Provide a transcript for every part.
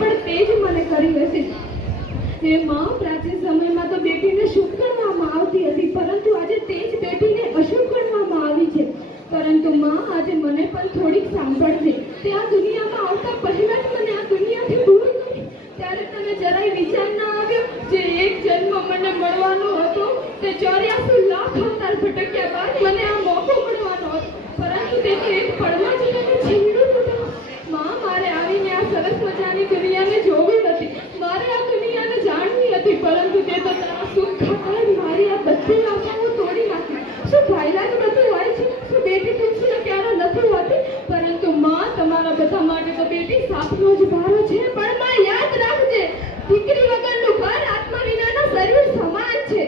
પણ તે જ મને કરી હશે. હે માં, પ્રાચીન સમયમાં તો બેટીને શુભ ગણવામાં આવતી હતી, પરંતુ આજે તે જ બેટીને અશુભ ગણવામાં આવી છે. પરંતુ માં, આજે મને પણ થોડીક સાંભળજે. તે આ દુનિયામાં આવતા પહેલા જ મને આ દુનિયાથી દૂર કરી, ત્યારે તને જરાય વિચાર ના આવ્યો જે એક જન્મ મને મળવાનો હતો તે 84 લાખ અવતાર ભટક્યા બાદ મને આ મોકો મળવાનો હતો, પરંતુ તે તો એક પળમાં જ મને છીનવી લીધો. માં, મારે આવીને આ સરસ મજાની દુનિયાને જોવી હતી, મારે આ દુનિયાને જાણવી હતી, પરંતુ તે તો તારા સુખ ખાતર મારી આ બધી આશાઓ તોડી નાખી. શું ભાઈલા જ બધું હોય છે? શું બેટી તુલસીને ક્યારે નથી હોતી? પરંતુ માં, તમારા બધા માટે તો બેટી સાપનો જ ભારો છે. પણ માં, યાદ રાખજે, દીકરી વગરનું ઘર આત્મા વિનાના શરીર સમાન છે.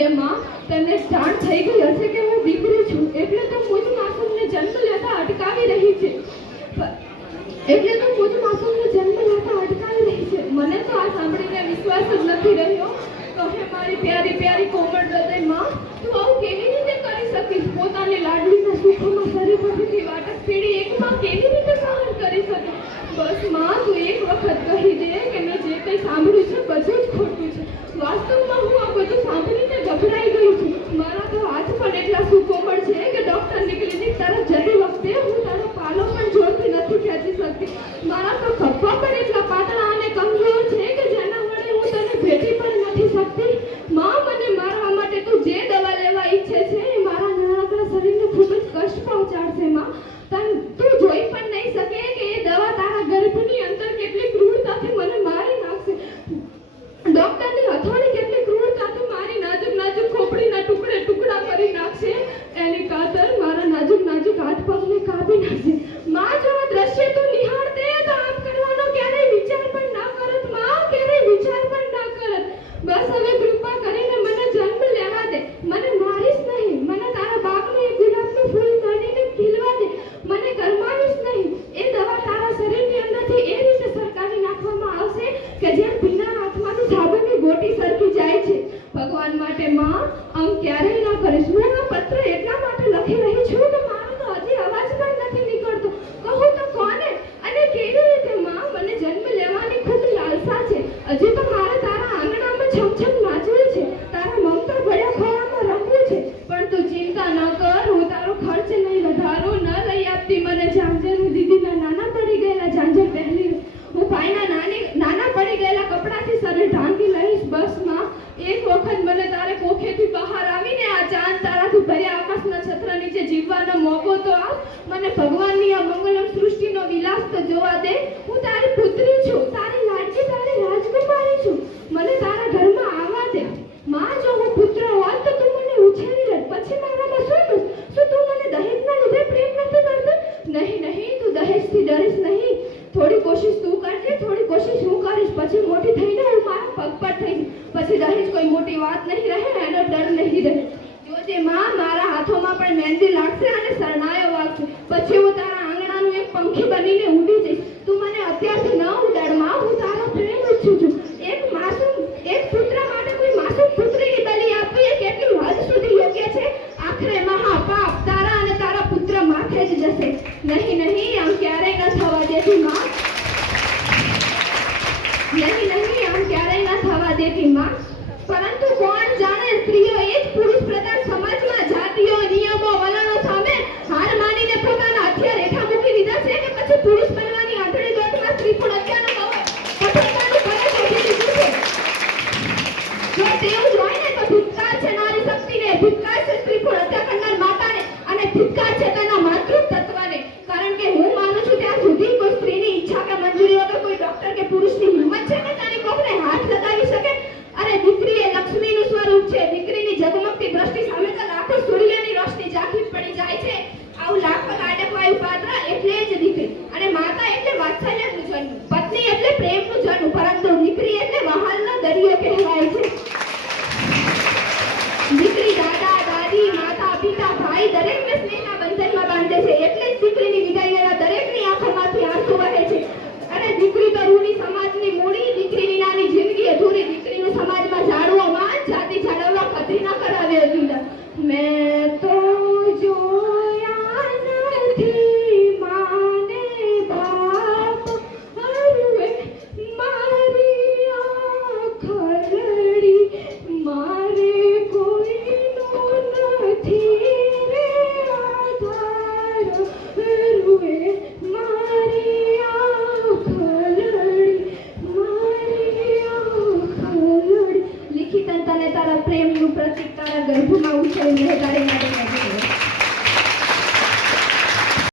એ માં, તને જાણ થઈ ગઈ હશે કે હું દીકરી છું, એટલે તો મુજ માસૂમને જન્મ લેતા અટકાવી રહી છે. મને તો આ સાંભળીને વિશ્વાસ જ નથી રહ્યો. તો હે મારી પ્યારી પ્યારી કોમળ હૃદય માં, તું આવું કેવી રીતે કરી શકીશ? પોતાની લાડલીના સુખોમાં શરીર પરથી વાટક પીડી એક માં કેવી રીતે સહન કરી શકે? બસ માં, તું એક વખત કહી દે કે મેં જે કંઈ સાંભળ્યું છે બધું જ ખોટું છે. વાસ્તવમાં હું આ બધું સાંભળીને ગભરાઈ ગઈ છું. મારા તો હાથ પણ એટલા સુકોમળ છે કે ડોક્ટરની ક્લિનિક તરફ જતી વખતે હું તારો પાલો પણ જોરથી નથી ખેંચી શકતી. મારા તો ખભા પણ એટલા પાતળા અને કમજોર છે કે જેના વડે હું તને ભેટી પણ નથી શકતી. માં, મને મારવા માટે તું જે દવા લેવા ઈચ્છે છે એ મારા નાનકડા શરીરને ખૂબ જ કષ્ટ પહોંચાડશે. માં, તું જોઈ પણ નહીં શકે કે એ દવા તારા ગર્ભની અંદર કેટલી ક્રૂરતાથી મને મારી નાખશે. ડોક્ટરની હથોડી કેટલી ક્રૂરતાથી મારી નાજુક નાજુક ખોપડીના ટુકડે ટુકડા કરી નાખશે. એની કાતર મારા નાજુક નાજુક હાથ પગને કાપી નાખશે. માં, જો આ દ્રશ્ય તું નિહાળતે તો આમ કરવાનો ક્યારેય વિચાર પણ ના કરત. માં, ક્યારેય વિચાર પણ ના કરત. બસ હવે કૃપા કરીને મને જન્મ લેવા દે. મને મારીશ નહીં. મને તારા બાગનું એક ગુલાબનું ફૂલ બનીને ખીલવા દે. મને ગરમાવીશ નહીં. એ દવા તારા શરીરની અંદરથી એ રીતે સરકાવી નાખવામાં આવશે કે જેમ ભીના હાથમાંથી સાબુની ગોટી સરકી જાય છે. ભગવાન માટે માં, આમ ક્યારેય ના કરીશ. હું આ પત્ર એટલા માટે લખી રહી છું કે મારો તો હજી અવાજ પણ નથી નીકળતો. કહું તો કોને અને કેવી રીતે? માં, મને જન્મ લેવાની ખૂબ લાલસા છે. હજી તો મારે તારા આંગણામાં છમછમ નાચવું છે, તારા મમતા ભર્યા ખોળામાં રમવું છે. પણ તું ચિંતા ન કર, હું તારો ખર્ચ નહીં વધારું. ન લઈ આપતી મને ઝાંઝર. હું દીદીના નાના પડી ગયેલા ઝાંઝર પહેરી, હું ભાઈના નાના પડી ગયેલા કપડાથી શરીર ઢાંકી લઈશ. બસ માં, એક વખત મને તારે કોખેથી બહાર આવીને આ ચાંદ તારાથી ભર્યા આકાશના છત્ર નીચે જીવવાનો મોકો તો આપ. મને ભગવાનની આ મંગલમ સૃષ્ટિનો વિલાસ તો જોવા દે. હું તારી પુત્રી છું, તારી લાડકી, તારી રાજકુમારી છું. મને તારા ઘરમાં આવવા દે. માં, જો હું પુત્ર હોત તો તું મને ઉછેરી લેત. પછી મારામાં શું દોષ? શું તું મને દહેજના લીધે પ્રેમ નથી કરતો? નહીં નહીં, તું દહેજથી ડરીશ નહીં. થોડી કોશિશ તું કરજે, થોડી કોશિશ હું કરીશ. પછી મોટી થઈને હું મારા પગ પર થઈશ. પછી દહેજ કોઈ મોટી વાત નહીં રહે, એનો ડર નહીં રહે. જોજે માં, મારા હાથોમાં પણ મહેંદી લાગશે અને શરણાયો વાગશે. પછી હું તારા આંગણાનું એક પંખી બનીને ઉડી જઈશ. તું મને અત્યારથી ન ઉડાડ. માં, હું તારો પ્રેમ ઈચ્છું છું. એક પુત્ર માટે કોઈ માસૂમ પુત્રીની બલિ આપવી એ કેટલી હદ સુધી યોગ્ય છે? આખરે મહાપાપ તારા અને તારા પુત્ર માથે જ જશે. નહીં નહીં, આમ ક્યારેય ન થવા દેતી માં. નહીં નહીં, આમ ક્યારેય ન થવા દેતી માં. પરંતુ કોણ જાણે, સ્ત્રીઓ એ જ પુરુષ પ્રધાન સમાજમાં જાતિઓ, નિયમો, વલણો સામે હાર માનીને પોતાના હથિયાર હેઠા મૂકી દીધા છે કે પછી પુરુષ બનવાની આંધળી દોડમાં સ્ત્રી પણ હત્યાનો કઠોરતાનું ફરજ ઓઢી લીધું છે. જો તેવું જ હોય ને તો ધિક્કાર છે નારી શક્તિને, ધિક્કાર છે સ્ત્રી પણ હત્યા કરનાર માતાને, અને ધિક્કાર છે તેના માતૃ તત્વને. કારણ કે હું માનું છું ત્યાં સુધી કોઈ સ્ત્રીની ઈચ્છા કે મંજૂરી વગર કોઈ ડોક્ટર કે પુરુષની હિંમત છે કે તેની કોકને હાથ લગાવી શકે? અરે દીકરી એ લક્ષ્મીનું સ્વરૂપ છે. દીકરીની ઝગમગતી દ્રષ્ટિ સામે તો લાખો સૂર્યની રોશની ઝાંખી પડી જાય છે. આવું લાખો લાડકવાયું પાત્ર એટલે જ દીકરી. અને માતા એટલે વાત્સલ્યનું જન્મ, પત્ની એટલે પ્રેમનું જન્મ, પરંતુ દીકરી એટલે વહાલનો દરિયો કહેવાય છે. દીકરી દાદા, દાદી, માતા, પિતા, ભાઈ દરેકને સ્નેહના બંધનમાં બાંધે છે. એટલે જ દીકરીની વિદાય લેવા દરેકની આંખોમાંથી આંસુ વહે છે. અને દીકરી તો રૂની સમાજની મૂડી, દીકરીની નાની જિંદગી અધૂરી. દીકરીનું સમાજમાં જાળવો માં, જાતિ જાળવવા કદી ના કરાવે અધૂરા. મેં તો જોયા નથી માને બાપ હરુએ પ્રેમનું પ્રતીક તારા ગર્ભમાં ઉછળીને તારી માટે